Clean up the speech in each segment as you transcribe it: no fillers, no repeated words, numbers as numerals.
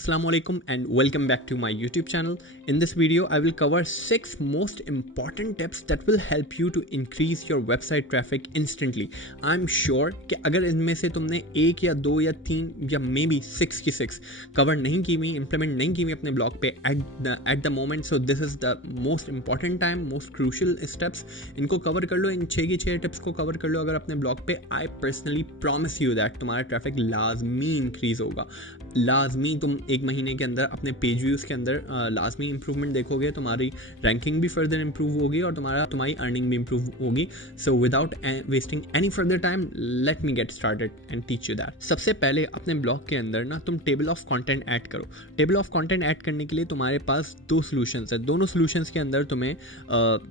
Assalamualaikum and welcome back to my YouTube channel. In this video, I will cover 6 most important tips that will help you to increase your website traffic instantly. I'm sure कि अगर इनमें से तुमने एक या दो या तीन या मे बी 6 की 6 कवर नहीं की हुई, इम्प्लीमेंट नहीं की हुई अपने ब्लॉग पे at the moment, so this is the most important time, most crucial steps. इनको कवर कर लो, इन 6 की 6 टिप्स को कवर कर लो अगर अपने ब्लॉग पे. I personally promise you that तुम्हारा ट्रैफिक लाजमी इंक्रीज होगा. लाजमी तुम एक महीने के अंदर अपने पेज व्यूज़ के अंदर लाजमी इंप्रूवमेंट देखोगे. तुम्हारी रैंकिंग भी फर्दर इंप्रूव होगी और तुम्हारी अर्निंग भी इंप्रूव होगी. So without wasting any further time, let me get started and teach you that. सबसे पहले अपने ब्लॉग के अंदर ना तुम टेबल ऑफ कंटेंट ऐड करो. टेबल ऑफ कंटेंट ऐड करने के लिए तुम्हारे पास दो सोल्यूशंस है. दोनों सोल्यूशंस के अंदर तुम्हें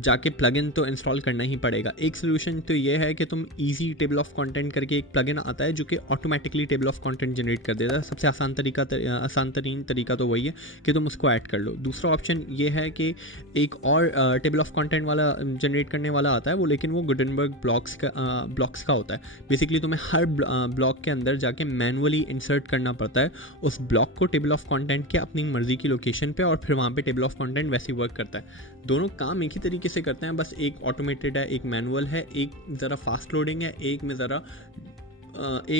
जाके प्लगइन तो इंस्टॉल करना ही पड़ेगा. एक सोल्यूशन तो ये है कि तुम ईजी टेबल ऑफ कंटेंट करके एक प्लगइन आता है जो कि automatically table of content generate कर देता है. सबसे आसान तरीन तरीका तो वही है कि तुम उसको ऐड कर लो. दूसरा ऑप्शन ये है कि एक और टेबल ऑफ कंटेंट वाला जनरेट करने वाला आता है वो, लेकिन वो गुटेनबर्ग ब्लॉक्स का होता है. बेसिकली तुम्हें हर ब्लॉक के अंदर जाके मैनुअली इंसर्ट करना पड़ता है उस ब्लॉक को टेबल ऑफ कंटेंट के अपनी मर्जी की लोकेशन पे, और फिर वहाँ पे टेबल ऑफ कंटेंट वैसे ही वर्क करता है. दोनों काम एक ही तरीके से करते हैं, बस एक ऑटोमेटेड है, एक मैनुअल है. एक ज़रा फास्ट लोडिंग है, एक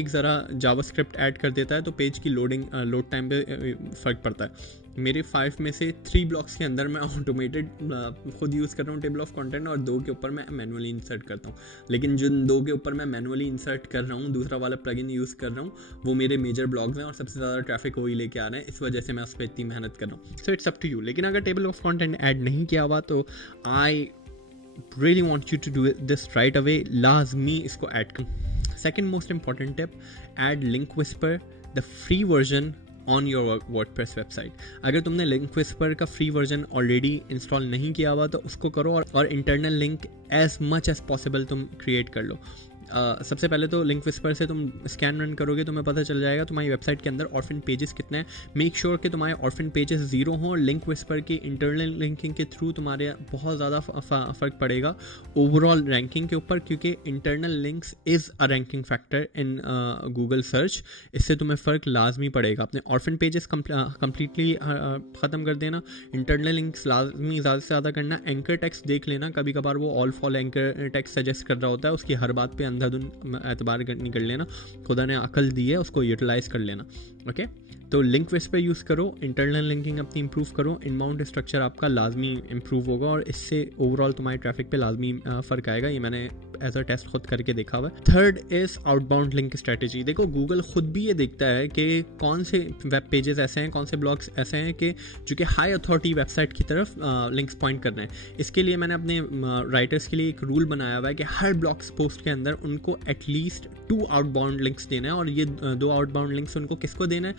ज़रा जावास्क्रिप्ट ऐड कर देता है, तो पेज की लोड टाइम पे फ़र्क पड़ता है. मेरे 5 में से 3 ब्लॉक्स के अंदर मैं ऑटोमेटेड खुद यूज़ कर रहा हूँ टेबल ऑफ कंटेंट, और 2 के ऊपर मैं मैनुअली इंसर्ट करता हूँ. लेकिन जिन 2 के ऊपर मैं मैनुअली इंसर्ट कर रहा हूँ, दूसरा वाला प्लगइन यूज़ कर रहा हूँ, वो मेरे मेजर ब्लॉग्स हैं और सबसे ज़्यादा ट्रैफिक वही लेके आ रहे हैं. इस वजह से मैं उस पर इतनी मेहनत कर रहा हूँ. So it's up to you. लेकिन अगर टेबल ऑफ कंटेंट ऐड नहीं किया हुआ तो आई really want you to do this right away. लाजमी इसको ऐड कर. Second most important tip, add link whisper, the free version on your WordPress website. अगर तुमने link whisper का free version already install नहीं किया हुआ तो उसको करो, और internal link as much as possible तुम create कर लो. सबसे पहले तो लिंक विस्पर से तुम स्कैन रन करोगे, तुम्हें पता चल जाएगा तुम्हारी वेबसाइट के अंदर ऑर्फन पेजेस कितने हैं. मेक श्योर कि तुम्हारे ऑर्फन पेजेस 0 हों. लिंक विस्पर की इंटरनल लिंकिंग के थ्रू तुम्हारे बहुत ज़्यादा फ़र्क पड़ेगा ओवरऑल रैंकिंग के ऊपर, क्योंकि internal links is a ranking factor in Google search. इससे तुम्हें फ़र्क लाजमी पड़ेगा. अपने ऑर्फन पेजेस कम्प्लीटली ख़त्म कर देना. इंटरनल लिंक्स लाजमी ज़्यादा से ज़्यादा करना. एंकर टेक्स्ट देख लेना, कभी कभार वो all fall anchor text suggest कर रहा होता है, उसकी हर बात पे एतबार नहीं कर लेना. खुदा ने अकल दी है, उसको यूटिलाइज कर लेना. ओके, तो लिंक विस्पर यूज़ करो, इंटरनल लिंकिंग अपनी इंप्रूव करो, इनबाउंड स्ट्रक्चर आपका लाजमी इंप्रूव होगा और इससे ओवरऑल तुम्हारे ट्रैफिक पे लाजमी फ़र्क आएगा. ये मैंने एज अ टेस्ट खुद करके देखा हुआ है. Third is outbound link strategy. देखो, गूगल खुद भी ये देखता है कि कौन से वेब पेजेस ऐसे हैं, कौन से ब्लॉग्स ऐसे हैं कि जो कि हाई अथॉरिटी वेबसाइट की तरफ लिंक्स पॉइंट कर रहे हैं. इसके लिए मैंने अपने राइटर्स के लिए एक रूल बनाया हुआ है कि हर ब्लॉग्स पोस्ट के अंदर उनको एटलीस्ट 2 आउटबाउंड लिंक्स देना है. और ये 2 आउटबाउंड लिंक्स उनको किसको देना है?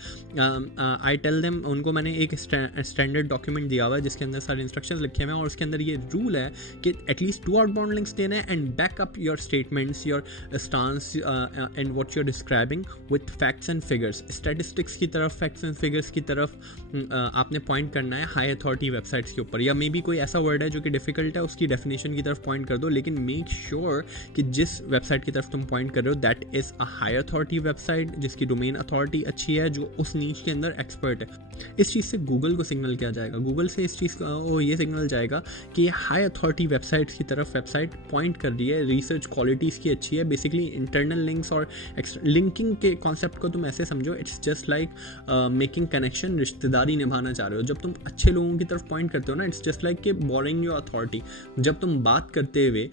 आई टेल देम, उनको मैंने एक स्टैंडर्ड डॉक्यूमेंट दिया हुआ है जिसके अंदर सारे इंस्ट्रक्शंस लिखे हुए हैं, और उसके अंदर ये रूल है कि एटलीस्ट 2 आउटबाउंड लिंक्स देने हैं and back up your statements, your stance and what you are describing with facts and figures. Statistics की तरफ, फैक्ट्स एंड फिगर्स की तरफ आपने पॉइंट करना है हाई अथॉरिटी वेबसाइट्स के ऊपर. या मे बी कोई ऐसा वर्ड है जो कि डिफिकल्ट है, उसकी डेफिनेशन की तरफ पॉइंट कर दो, लेकिन मेक श्योर कि जिस वेबसाइट की तरफ तुम पॉइंट कर रहे हो that is a high authority website, जिसकी डोमेन अथॉरिटी अच्छी है, जो उस नीच के अंदर एक्सपर्ट है. इस चीज़ से गूगल को सिग्नल क्या जाएगा? गूगल से इस चीज़ को ये सिग्नल जाएगा कि ये हाई अथॉरिटी वेबसाइट्स की तरफ वेबसाइट पॉइंट कर रही है, रिसर्च क्वालिटी इसकी अच्छी है. बेसिकली इंटरनल लिंक्स और लिंकिंग के कॉन्सेप्ट को तुम ऐसे समझो, it's just like making connection, रिश्तेदारी निभाना चाह रहे हो. जब तुम अच्छे लोगों की तरफ पॉइंट करते हो ना, इट्स जस्ट लाइक कि बोरिंग योर अथॉरिटी. जब तुम बात करते हुए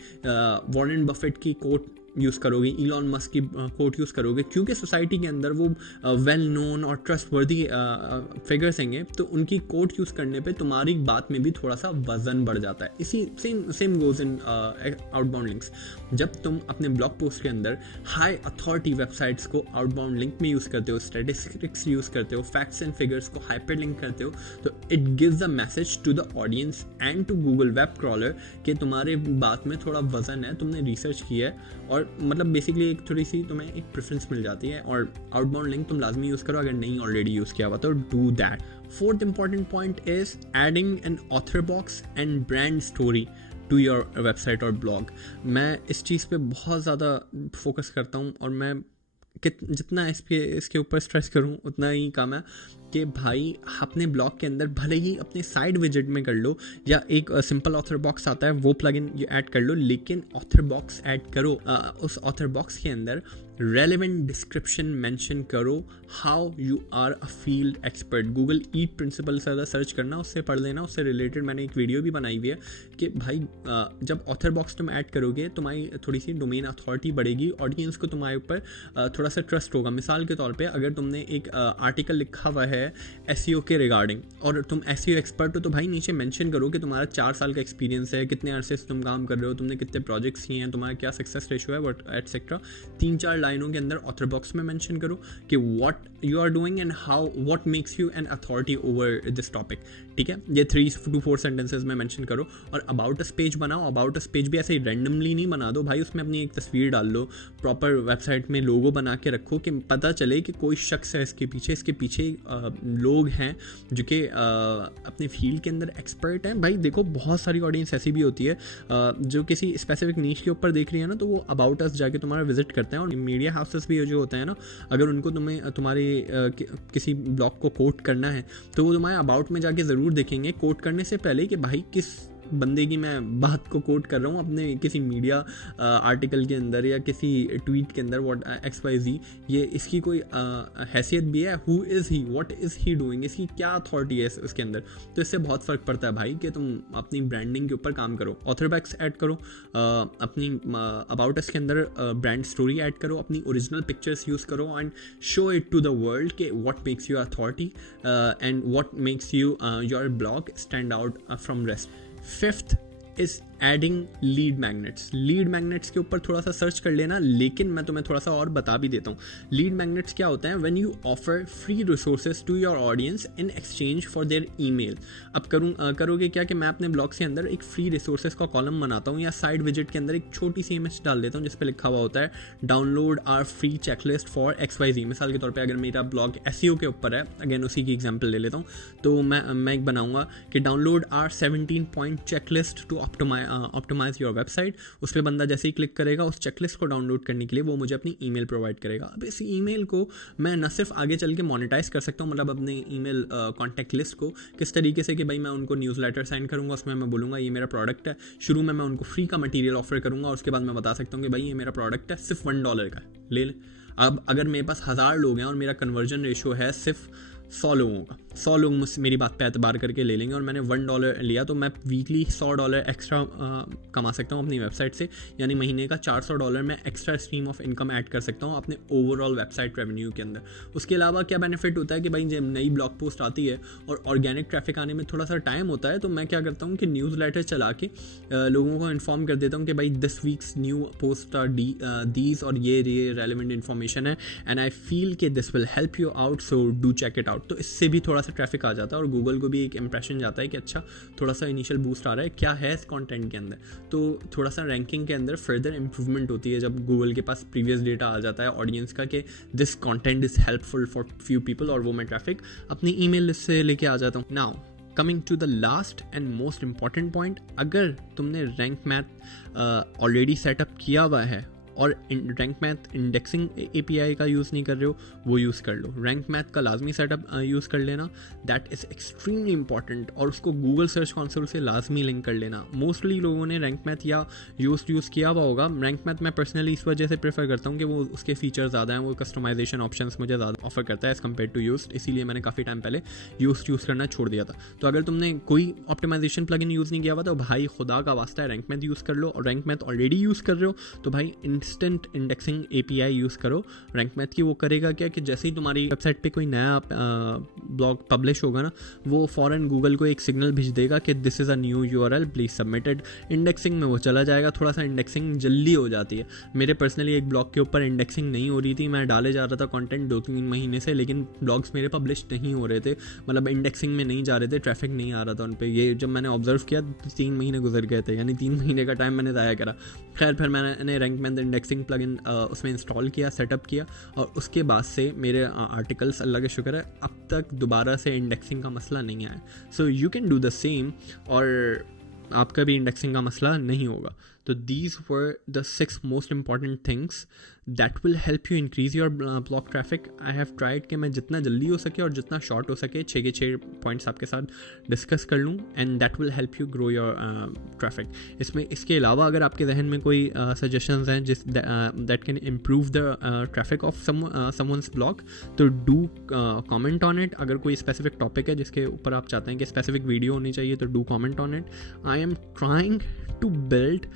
वॉरेन बफेट की कोट यूज़ करोगे, इलॉन मस्क की कोट यूज़ करोगे, क्योंकि सोसाइटी के अंदर वो वेल नोन और ट्रस्टवर्दी फिगर्स हैंगे, तो उनकी कोट यूज़ करने पे तुम्हारी बात में भी थोड़ा सा वजन बढ़ जाता है. इसी same goes in outbound links. जब तुम अपने ब्लॉग पोस्ट के अंदर हाई अथॉरिटी वेबसाइट्स को आउटबाउंड लिंक में यूज़ करते हो, स्टैटिस्टिक्स यूज़ करते हो, फैक्ट्स एंड फिगर्स को हाइपर लिंक करते हो, तो it gives a message to the audience and to Google web crawler कि तुम्हारे बात में थोड़ा वजन है, तुमने रिसर्च की है, और मतलब बेसिकली एक थोड़ी सी तुम्हें एक प्रेफरेंस मिल जाती है. और आउटबाउंड लिंक तुम लाजमी यूज़ करो अगर नहीं ऑलरेडी यूज़ किया हुआ तो do that. Fourth important point is adding an author box and brand story to your website और ब्लॉग. मैं इस चीज़ पे बहुत ज़्यादा फोकस करता हूँ और मैं जितना इसके ऊपर स्ट्रेस करूँ उतना ही कम है. कि भाई अपने ब्लॉग के अंदर भले ही अपने साइड विजिट में कर लो या एक सिंपल ऑथर बॉक्स आता है वो प्लगइन ऐड कर लो, लेकिन ऑथर बॉक्स ऐड करो। उस ऑथर बॉक्स के अंदर रेलेवेंट डिस्क्रिप्शन मेंशन करो, how you are a field expert. Google EAT principle से सर्च करना, उससे पढ़ लेना, उससे रिलेटेड मैंने एक वीडियो भी बनाई हुई है कि भाई जब ऑथर बॉक्स तुम ऐड करोगे तुम्हारी थोड़ी सी डोमेन अथॉरिटी बढ़ेगी, ऑडियंस को तुम्हारे ऊपर थोड़ा सा ट्रस्ट होगा। मिसाल के तौर पे अगर तुमने एक आर्टिकल लिखा हुआ है एसईओ के रिगार्डिंग और तुम एसईओ एक्सपर्ट हो, तो भाई नीचे मेंशन करो कि तुम्हारा 4 साल का एक्सपीरियंस है, कितने अरसे से तुम काम कर रहे हो, तुमने कितने प्रोजेक्ट्स किए हैं, तुम्हारा क्या सक्सेस रेशियो है, वट एटसेट्रा। 3-4 लाइनों के अंदर ऑथर बॉक्स में मेंशन करो कि what you are doing and how what makes you an authority over this topic. ठीक है, ये 3 to 4 सेंटेंसेस में मेंशन करो। और अबाउट अस पेज बनाओ। अबाउट अस पेज भी ऐसे ही रैंडमली नहीं बना दो भाई, उसमें अपनी एक तस्वीर डाल लो, प्रॉपर वेबसाइट में लोगो बना के रखो कि पता चले कि कोई शख्स है इसके पीछे लोग हैं जो कि अपने फील्ड के अंदर एक्सपर्ट हैं। भाई देखो, बहुत सारी ऑडियंस ऐसी भी होती है जो किसी स्पेसिफिक नीश के ऊपर देख रही है ना, तो वो अबाउट अस जाके तुम्हारा विजिट करते हैं। और मीडिया हाउसेस भी जो होते हैं ना, अगर उनको तुम्हारे किसी ब्लॉग को कोट करना है तो वो तुम्हारे अबाउट में जाके ज़रूर देखेंगे कोट करने से पहले कि भाई किस बंदे की मैं बात को कोट कर रहा हूँ अपने किसी मीडिया आर्टिकल के अंदर या किसी ट्वीट के अंदर, व्हाट XYZ, ये इसकी कोई हैसियत भी है, who is he, what is he doing, इसकी क्या अथॉरिटी है उसके अंदर। तो इससे बहुत फ़र्क पड़ता है भाई कि तुम अपनी ब्रांडिंग के ऊपर काम करो। ऑथर बैक्स ऐड करो, अपनी अबाउट अस के अंदर ब्रांड स्टोरी ऐड करो, अपनी ओरिजिनल पिक्चर्स यूज़ करो and show it to the world कि what makes you authority and what makes you your blog stand out from rest. 5th is adding lead magnets. Lead magnets के ऊपर थोड़ा सा search कर लेना, लेकिन मैं तुम्हें थोड़ा सा और बता भी देता हूँ। लीड मैग्नेट्स क्या होता है? When you offer free resources to your audience in exchange for their email. अब करोगे क्या कि मैं अपने ब्लॉग के अंदर एक फ्री रिसोर्सेज का कॉलम बनाता हूँ या साइड विजिट के अंदर एक छोटी सी इमेज डाल देता हूँ जिस पर लिखा हुआ होता है download our free checklist for XYZ। मिसाल के तौर पर अगर मेरा ब्लॉग SEO के ऊपर है, अगेन उसी की एग्जाम्पल ले लेता हूँ, तो मैं एक बनाऊंगा कि download our 17 point checklist to optimise your website. उस पर बंदा जैसे ही क्लिक करेगा उस चेकलिस्ट को डाउनलोड करने के लिए वो मुझे अपनी ईमेल प्रोवाइड करेगा। अब इस ईमेल को मैं न सिर्फ आगे चल के मोनेटाइज कर सकता हूँ, मतलब अपने ईमेल कॉन्टैक्ट लिस्ट को किस तरीके से कि भाई मैं उनको न्यूज़लेटर साइन करूँगा, उसमें मैं बोलूँगा ये मेरा प्रोडक्ट है। शुरू में मैं उनको फ्री का मटीरियल ऑफर करूँगा और उसके बाद मैं बता सकता हूँ कि भाई ये मेरा प्रोडक्ट है, सिर्फ $1 का ले ले। अब अगर मेरे पास 1000 लोग हैं और मेरा कन्वर्जन रेशियो है सिर्फ 100 लोगों का, 100 लोग मुझसे मेरी बात पे एतबार करके ले लेंगे और मैंने $1 लिया, तो मैं वीकली $100 एक्स्ट्रा कमा सकता हूँ अपनी वेबसाइट से। यानी महीने का $400 मैं extra stream of income add कर सकता हूँ अपने ओवरऑल वेबसाइट रेवेन्यू के अंदर। उसके अलावा क्या बेनिफिट होता है कि भाई जब नई ब्लॉग पोस्ट आती है और ऑर्गेनिक ट्रैफिक आने में थोड़ा सा टाइम होता है, तो मैं क्या करता हूँ कि न्यूज़लेटर चला के लोगों को इन्फॉर्म कर देता हूँ कि भाई this week's new post are these और ये रेलिवेंट इन्फॉर्मेशन है एंड आई फील कि this will help you out, so do check it out. तो इससे भी थोड़ा सा ट्रैफिक आ जाता है और गूगल को भी एक इंप्रेशन जाता है कि अच्छा थोड़ा सा इनिशियल बूस्ट आ रहा है, क्या है इस कंटेंट के अंदर। तो थोड़ा सा रैंकिंग के अंदर फर्दर इंप्रूवमेंट होती है जब गूगल के पास प्रीवियस डेटा आ जाता है ऑडियंस का कि this content is helpful for few people, और वो मैं ट्रैफिक अपनी ईमेल लिस्ट से लेके आ जाता हूँ। Now coming to the last and most important point, अगर तुमने रैंक मैथ ऑलरेडी सेटअप किया हुआ है और रैंक मैथ इंडेक्सिंग API का यूज़ नहीं कर रहे हो, वो यूज़ कर लो। रैंक मैथ का लाजमी सेटअप यूज़ कर लेना, दैट इज़ एक्सट्रीमली इंपॉर्टेंट, और उसको गूगल सर्च कंसोल से लाजमी लिंक कर लेना। मोस्टली लोगों ने रैंक मैथ या यूज़ किया हुआ होगा। रैंक मैथ मैं पर्सनली इस वजह से प्रेफर करता हूँ कि वो उसके फीचर ज़्यादा हैं, वो कस्टमाइजेशन ऑप्शंस मुझे ज़्यादा ऑफर करता है एज़ कम्पेयर टू यूज़, इसीलिए मैंने काफ़ी टाइम पहले यूज़ करना छोड़ दिया था। तो अगर तुमने कोई ऑप्टिमाइजेशन प्लगइन यूज़ नहीं किया हुआ तो भाई खुदा का वास्ता है रैंक मैथ यूज़ कर लो, और रैंक मैथ ऑलरेडी यूज़ कर रहे हो तो भाई इंस्टेंट इंडेक्सिंग API यूज़ करो रैंक मैथ की। वो करेगा क्या कि जैसे ही तुम्हारी वेबसाइट पे कोई नया ब्लॉग पब्लिश होगा ना, वो फॉरन गूगल को एक सिग्नल भेज देगा कि this is a new URL please submitted. Indexing में वो चला जाएगा, थोड़ा सा इंडेक्सिंग जल्दी हो जाती है। मेरे पर्सनली एक ब्लॉग के ऊपर इंडेक्सिंग नहीं हो रही थी, मैं डाले जा रहा था कंटेंट 2-3 महीने से, लेकिन ब्लॉग्स मेरे पब्लिश नहीं हो रहे थे, मतलब इंडेक्सिंग में नहीं जा रहे थे, ट्रैफिक नहीं आ रहा था उन पर। ये जब मैंने ऑब्जर्व किया 3 महीने गुजर गए थे, यानी 3 महीने का टाइम मैंने ज़ाया करा। खैर फिर मैंने रैंक मैथ इंडेक्सिंग प्लगइन उसमें इंस्टॉल किया, सेटअप किया, और उसके बाद से मेरे आर्टिकल्स अल्लाह का शुक्र है अब तक दोबारा से इंडेक्सिंग का मसला नहीं आया। So you can do the same और आपका भी इंडेक्सिंग का मसला नहीं होगा। तो these were the 6 most important things that will help you increase your blog traffic. I have tried कि मैं जितना जल्दी हो सके और जितना शॉर्ट हो सके 6 के 6 पॉइंट्स आपके साथ डिस्कस कर लूँ, and that will help you grow your traffic. इसके अलावा अगर आपके जहन में कोई सजेशंस हैं जिस that can improve the traffic of someone's blog, तो डू कमेंट ऑन इट. अगर कोई स्पेसिफिक टॉपिक है जिसके ऊपर आप चाहते हैं कि स्पेसिफिक वीडियो होनी चाहिए, तो do comment on it. I am trying to build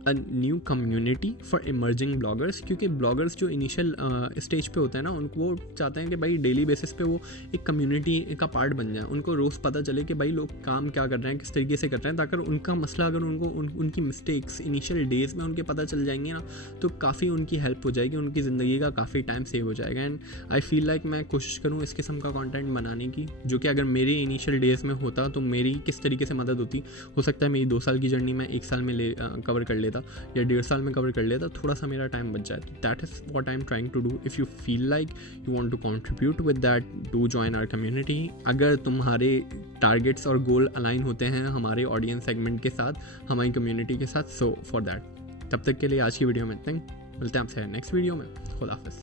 a new community for emerging bloggers, क्योंकि ब्लॉगर्स जो इनिशियल स्टेज पे होते हैं ना, उनको वो चाहते हैं कि भाई डेली बेसिस पे वो एक कम्युनिटी का पार्ट बन जाए. उनको रोज़ पता चले कि भाई लोग काम क्या कर रहे हैं, किस तरीके से कर रहे हैं, ताकि उनका मसला अगर उनकी मिस्टेक्स इनिशियल डेज़ में उनके पता चल जाएंगे ना, तो काफ़ी उनकी हेल्प हो जाएगी, उनकी ज़िंदगी का काफ़ी टाइम सेव हो जाएगा. एंड आई फील लाइक मैं कोशिश करूँ इस किस्म का कॉन्टेंट बनाने की, जो कि अगर मेरे इनिशियल डेज़ में होता तो मेरी किस तरीके से मदद होती. हो सकता है मेरी 2 साल की जर्नी मैं 1 साल में कवर कर लेता, या 1.5 साल में कवर कर लेता, थोड़ा सा मेरा टाइम बच जाए. That is what I am trying to do. If you feel like you want to contribute with that, do join our community. अगर तुम्हारे टारगेट्स और गोल अलाइन होते हैं हमारे ऑडियंस सेगमेंट के साथ, हमारी कम्युनिटी के साथ, सो फॉर दैट. तब तक के लिए आज की वीडियो में इतना ही. मिलते हैं आपसे नेक्स्ट वीडियो में. खुदा हाफिज़.